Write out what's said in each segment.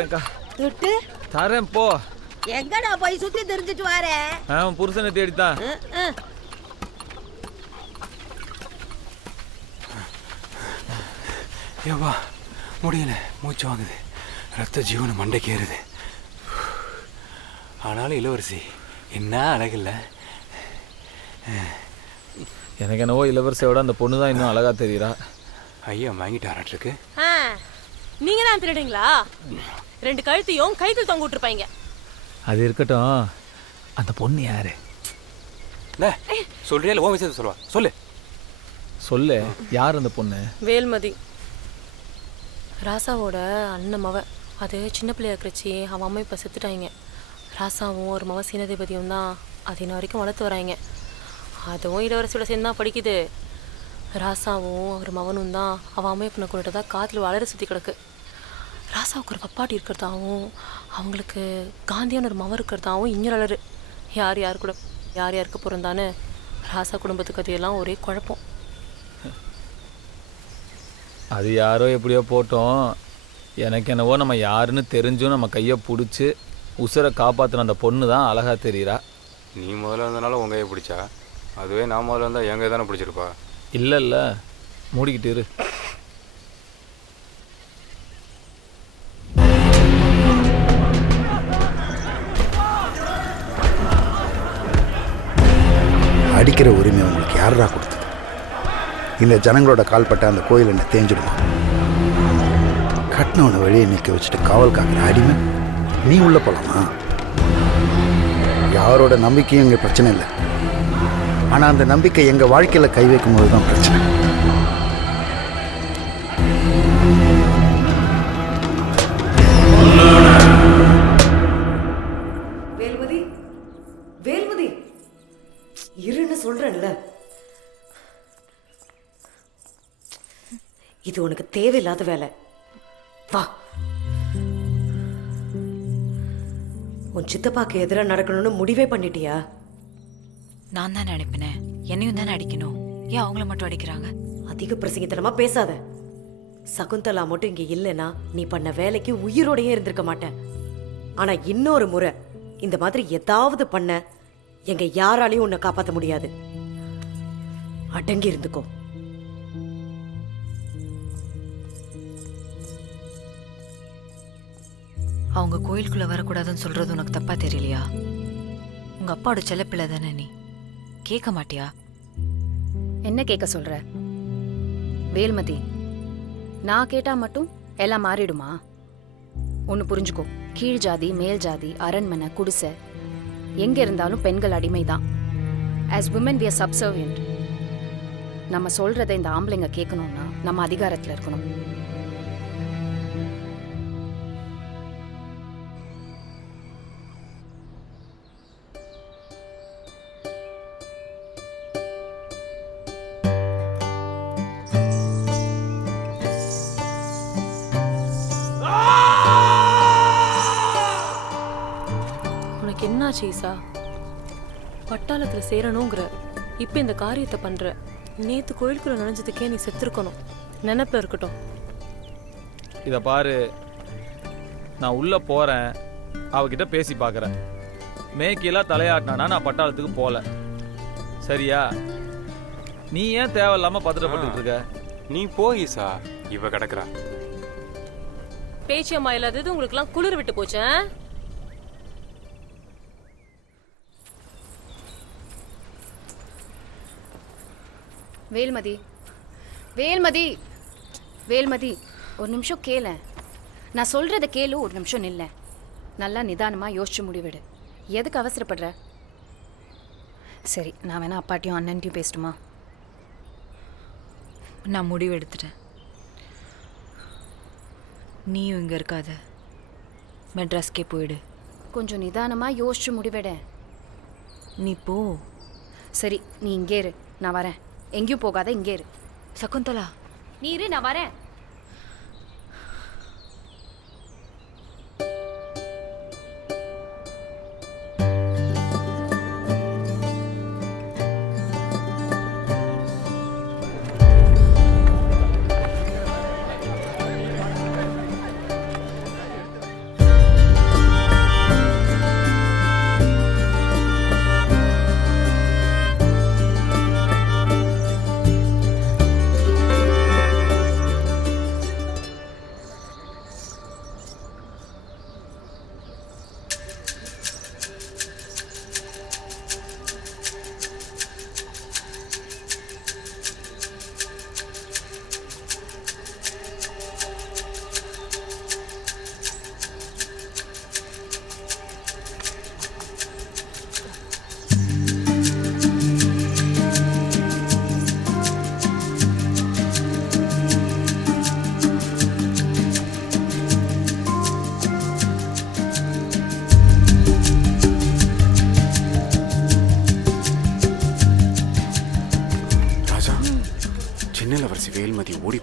கொடுக்குறேன்க்கா. துட்டு தரேன் போ. எங்கடா போய் சுத்தி தெரிஞ்சிட்டு வாரே? அவன் புருஷனை தேடித்தான். ஏவா முடியல, மூச்சு வாங்குது, ரத்த ஜீவனம் மண்டைக்கு ஏறுது. ஆனாலும் இளவரசி என்ன அழகில்ல. எனக்கு என்னவோ இளவரசியோட அந்த பொண்ணு தான் இன்னும் அழகா தெரியுறா. ஐயா வாங்கிட்டு ஆராட்டிருக்கு. நீங்க தான் திருடுங்களா? 2 கழுத்தையும் கைத்தில் தொங்க விட்டுருப்பாங்க. அது இருக்கட்டும், அந்த பொண்ணு யாரு? சொல்றியா இல்லை ஓ விஷயத்தை சொல்லுவா? சொல்லு சொல்லு, யார் அந்த பொண்ணு? வேல்மதி, ராசாவோட அண்ணன் மவ. அது சின்ன பிள்ளையா இருக்கிறச்சி அவன் அம்மா இப்போ செத்துட்டாங்க. ராசாவும் ஒரு மவ சீனதிபதியும் தான் அது இன்ன வரைக்கும் வளர்த்து வராங்க. அதுவும் இளவரசியோட சேர்ந்து தான் படிக்குது. ராசாவும் அவர் மவனும் தான் அவன் அம்மா இப்போ கொண்டுட்டு தான் காற்றுல வளர சுற்றி கிடக்கு. ராசாவுக்கு ஒரு பப்பாட்டி இருக்கிறதாவும் அவங்களுக்கு காந்தியான ஒரு மவ இருக்கிறதாவும் இன்னொரு அலறு. யார் யாருக்கு பிறந்தான்னு ராசா குடும்பத்து கதையெல்லாம் ஒரே குழப்பம். அது யாரோ எப்படியோ போட்டோம். எனக்கு என்னவோ நம்ம யாருன்னு தெரிஞ்சும் நம்ம கையை பிடிச்சி உசுரை காப்பாற்றின அந்த பொண்ணு தான் அழகா தெரியுறா. நீ முதல்ல வந்தனால உங்க கையை பிடிச்சா? அதுவே நான் முதல்ல வந்தால் என் கையை தானே பிடிச்சிருப்பா. இல்லை மூடிக்கிட்டு இரு. அடிக்கிற உரிமை உங்களுக்கு யாரா கொடுத்தது? இந்த ஜனங்களோட கால்பட்ட அந்த கோயில் என்ன தேஞ்சிடுமா? கட்டினவனை வெளியே நிற்க வச்சுட்டு காவல் காக்கிற அடிமை நீ உள்ள போலாமா? யாரோட நம்பிக்கையும் இங்கே பிரச்சனை இல்லை. ஆனால் அந்த நம்பிக்கை எங்கள் வாழ்க்கையில் கை வைக்கும் போது தான் பிரச்சனை. வேல்மதி இருன்னு சொல்றேன்ல. இது உனக்கு தேவையில்லாத வேலை. வா. உன் சித்தப்பாக்கு எதிராக நடக்கணும்னு முடிவே பண்ணிட்டியா? நான் தானே அனுப்பினேன், என்னையும் தானே அடிக்கணும். ஏன் அவங்கள மட்டும் அடிக்கிறாங்க? அதிக பிரசங்கித்தனமா பேசாத. சகுந்தலா மட்டும் இங்க இல்லைன்னா நீ பண்ண வேலைக்கு உயிரோடையே இருந்திருக்க மாட்டேன். ஆனா இன்னொரு முறை இந்த மாதிரி ஏதாவது பண்ண எங்க யாராலையும் உன்னை காப்பாற்ற முடியாது. அடங்கி இருந்துக்கோ. அவங்க கோயிலுக்குள்ள வரக்கூடாதுன்னு சொல்றது உனக்கு தப்பா தெரியலையா? உங்க அப்பாவோட செல்லப்பிள்ளை தானே நீ, கேட்க மாட்டியா? என்ன கேட்க சொல்ற வேல்மதி? நான் கேட்டா மட்டும் எல்லாம் மாறிடுமா? ஒன்னு புரிஞ்சுக்கோ, கீழ் ஜாதி மேல் ஜாதி அரண்மனை குடிசை எங்க இருந்தாலும் பெண்கள் அடிமைதான். As women we are subservient. நம்ம சொல்றதை இந்த ஆம்பளைங்க கேட்கணும்னா நம்ம அதிகாரத்துல இருக்கணும். என்னாச்சு ஈசா? பட்டாளத்துல சேரணுங்கிற, இப்ப இந்த காரியத்தை பண்ற. நேத்து கோயிலுக்குள்ள நுழைஞ்சதுக்கே நீ செத்துருக்கணும். நினைப்புல இருக்கட்டும். இத பாரு, நான் உள்ள போறேன், அவகிட்ட பேசி பாக்குறேன். மேய்க்கெல்லாம் தலையாட்டினா நான் பட்டாளத்துக்கு போல. சரியா? நீ ஏன் தேவையில்லாம பத்திரப்பட்டு இருக்க? நீ போயிசா, இவ கிடக்குறா. பேச்சியம்மா இல்லாதது உங்களுக்கு எல்லாம் குளிர் விட்டு போச்சு. வேல்மதி, வேல்மதி, வேல்மதி, ஒரு நிமிஷம் கேள. நான் சொல்றத கேளு, ஒரு நிமிஷம் நில்ல. நல்லா நிதானமா யோசிச்சு முடிவிடு. எதுக்கு அவசரப்படுற? சரி, நான் வேணா அப்பாட்டியும் அண்ணன்ட்டையும் பேசட்டுமா? நான் முடிவு எடுத்துட்டேன். நீயும் இங்க இருக்காத, மெட்ராஸ்கே போயிடு. கொஞ்சம் நிதானமா யோசிச்சு முடிவிட. நீ போ. சரி, நீ இங்கே இரு, நான் வரேன். எங்கேயும் போகாத, இங்கே இரு. சகுந்தலா, நீ இரு, நான் வரேன்.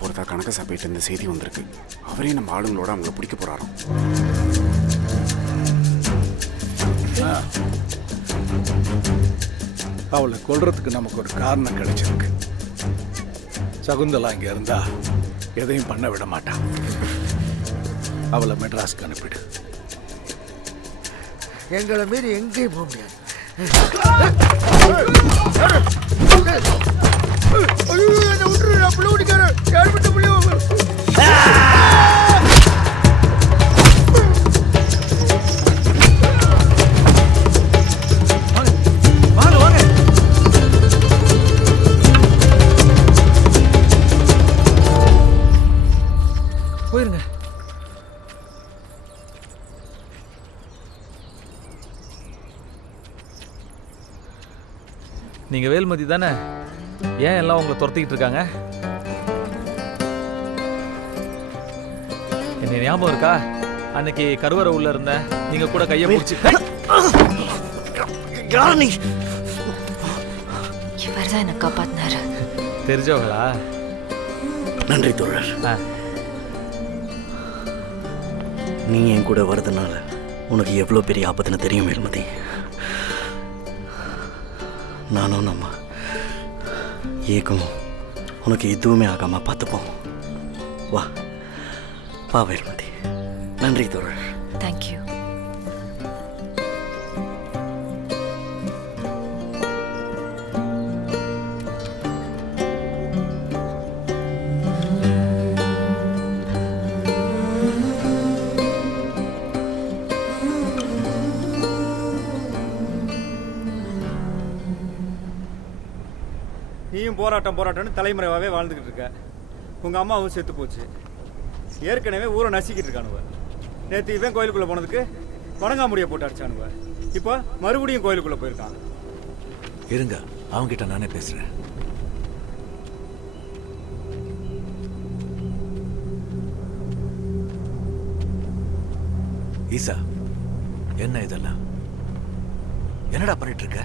போகிறதா கணக்கு சபையிட்ட இந்த செய்தி வந்திருக்கு. அவரே நம்ம ஆளுங்களோட அவங்கள பிடிக்க போகிறாராம். அவளை கொல்றதுக்கு நமக்கு ஒரு காரணம் கிடைச்சிருக்கு. சகுந்தலா இங்கே இருந்தா எதையும் பண்ண விட மாட்டான். அவளை மெட்ராஸ்க்கு அனுப்பிடு. எங்களை மீறி எங்கேயும் போக முடியாது. போயிருங்க. நீங்க வேல்மதி தானே? ஏன் எல்லாம் உங்களை துரத்திக்கிட்டு இருக்காங்க? என்ன ஞாபகம் இருக்கா? அன்னைக்கு கருவறை உள்ள இருந்த நீங்க கூட கையை பிடிச்சி இவர் தான் என்னை காப்பாத்தினாரு. தெரிஞ்சவங்களா? நன்றி தோழர். நீ என் கூட வரதுனால உனக்கு எவ்வளோ பெரிய ஆபத்துன்னு தெரியும் வேல்மதி. நானும் நம்ம ஏக்கமும் உனக்கு எதுவுமே ஆகாம பார்த்துப்போம். வா வா வேல்மதி. நன்றி தோழர். தேங்க்யூ. நீயும் போராட்டம்னு தலைமுறையாகவே வாழ்ந்துக்கிட்டு இருக்க. உங்கள் அம்மாவும் செத்து போச்சு. ஏற்கனவே ஊரை நசிக்கிட்டு இருக்கானுவ. நேற்று இவன் கோயிலுக்குள்ளே போனதுக்கு வணங்காமுடியை போட்டு அடிச்சானுவ. இப்போ மறுபடியும் கோயிலுக்குள்ளே போயிருக்கான். இருங்க, அவங்கிட்ட நானே பேசுகிறேன். ஈசா, என்ன இதெல்லாம்? என்னடா பண்ணிட்டு இருக்க?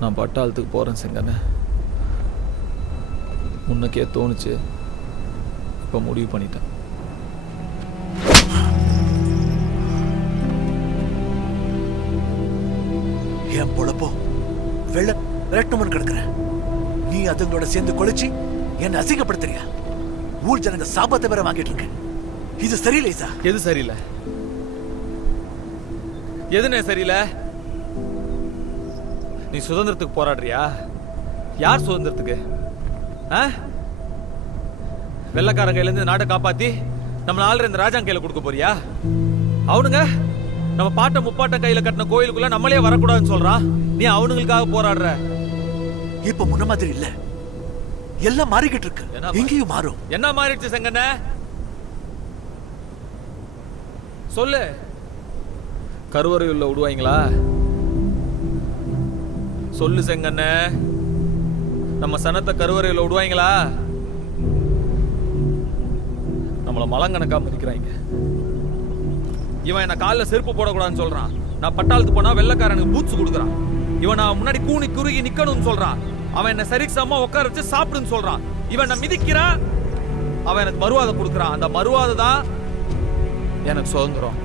நான் பட்டாளத்துக்கு போகிறேன் செங்கண்ணே. முன்னக்கே தோணுச்சு, இப்போ முடிவு பண்ணிட்டேன். என் பொழப்போ விரட்டமன் கிடக்குறேன். நீ அதுங்களோட சேர்ந்து கொலைச்சி என்னை அசிங்கப்படுத்துறியா? ஊர் ஜனங்க சாபத்தை வேற வாங்கிட்டு இருக்க. இது சரியில்லை ஈசா. எது சரியில்லை? எதுனே சரியில்லை? நீ சுதந்திரத்துக்கு போராடுறியா? யார் சுதந்திரத்துக்கு? வெள்ளக்காரன் கையில இருந்து நாட்டை காப்பாத்தி நம்ம ஆளுற இந்த ராஜாங்க கையில கொடுக்க போறியா? அவனுங்க நம்ம பாட்ட முப்பாட்ட கையில கட்டின கோயிலுக்குள்ள நம்மளே வரக்கூடாதுன்னு சொல்றான். நீ அவனுங்களுக்காக போராடுற. இப்ப முன்ன மாதிரி இல்ல, எல்லாம் மாறிக்கிட்டு இருக்கு. எங்கேயும் மாறும். என்ன மாறிடுச்சு செங்கண்ண? சொல்லு. கருவறையுள்ள விடுவாங்களா? சொல்லு செங்கண்ண. நம்ம சனத்தை கருவறையில் விடுவாங்களா? நம்மள மலங்கணக்கா மதிக்கிறாங்க. இவன் என்ன காலில் செருப்பு போடக்கூடாதுன்னு சொல்றான். நான் பட்டாளத்துக்கு போனா வெள்ளக்காரனுக்கு பூட்ஸ் கொடுக்குறான். இவன் நான் முன்னாடி கூனி குறுகி நிக்கணும்னு சொல்றான். அவன் என்ன சரிசமா உட்கார வச்சு சாப்பிடுன்னு சொல்றான். இவன் நான் மிதிக்கிறான். அவன் எனக்கு மறுவாதை கொடுக்குறான். அந்த மறுவாதை தான் எனக்கு சுதந்திரம்.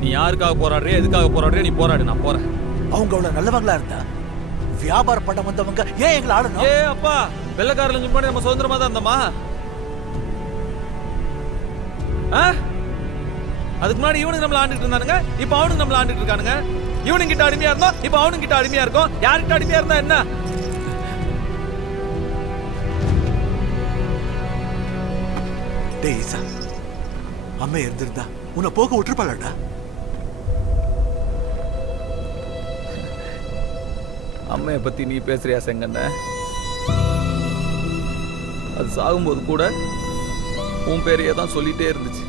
நீ யாருக்காக போராடுறிய, எதுக்காக போராடுறிய, நீ போராடு, நான் போறேன். அவங்க அவ்வளவு நல்லவங்களா இருந்தா வியாபாரம் பண்ண வந்தவங்க ஏன் எங்களை ஆளணும்? ஏ அப்பா, வெள்ளக்காரங்களுக்கு முன்னாடி நம்ம சுதந்திரமா தான் இருந்தோமா? அதுக்கு முன்னாடி இவனுக்கு நம்மள ஆண்டுட்டு இருந்தானுங்க, இப்ப அவனுக்கு நம்மள ஆண்டுட்டு இருக்கானுங்க. இவனுக்கு கிட்ட அடிமையா இருந்தோம், இப்ப அவனுக்கு கிட்ட அடிமையா இருக்கும். யாருக்கிட்ட அடிமையா இருந்தா என்ன? டேய் ஈசா, அம்மா இருந்திருந்தா உன்னை போக விட்டுருப்பாளடா. அம்மைய பத்தி நீ பேசுறியா செங்கண்ண? அது சாகும்போது கூட உன் பேரையே தான் சொல்லிட்டே இருந்துச்சு.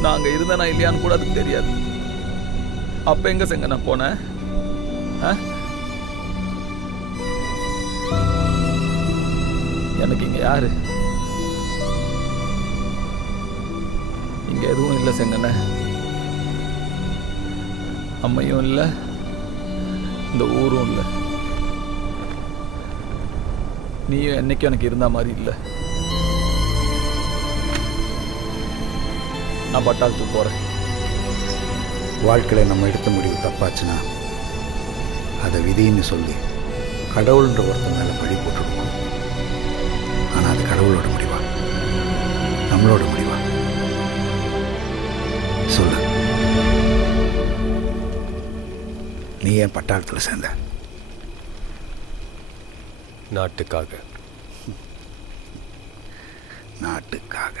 நான் அங்க இருந்தேனா இல்லையான்னு கூட அதுக்கு தெரியாது. அப்ப எங்க செங்கண்ண போன? எனக்கு இங்க யாரு? இங்க எதுவும் இல்லை செங்கண்ண. அம்மையும் இல்லை, இந்த ஊரும் இல்லை. நீயும் என்னைக்கும் எனக்கு இருந்த மாதிரி இல்லை. நான் பட்டாளத்துக்கு போகிறேன். வாழ்க்கையில் நம்ம எடுத்த முடிவு தப்பாச்சுன்னா அதை விதின்னு சொல்லி கடவுள்ன்ற ஒருத்தன் மேலே பழி போட்டுடுவோம். ஆனால் அது கடவுளோட முடிவா, நம்மளோட முடிவா? சொல்லு, நீ ஏன் பட்டாளத்தில் சேர்ந்த? நாட்டுக்காக. நாட்டுக்காக.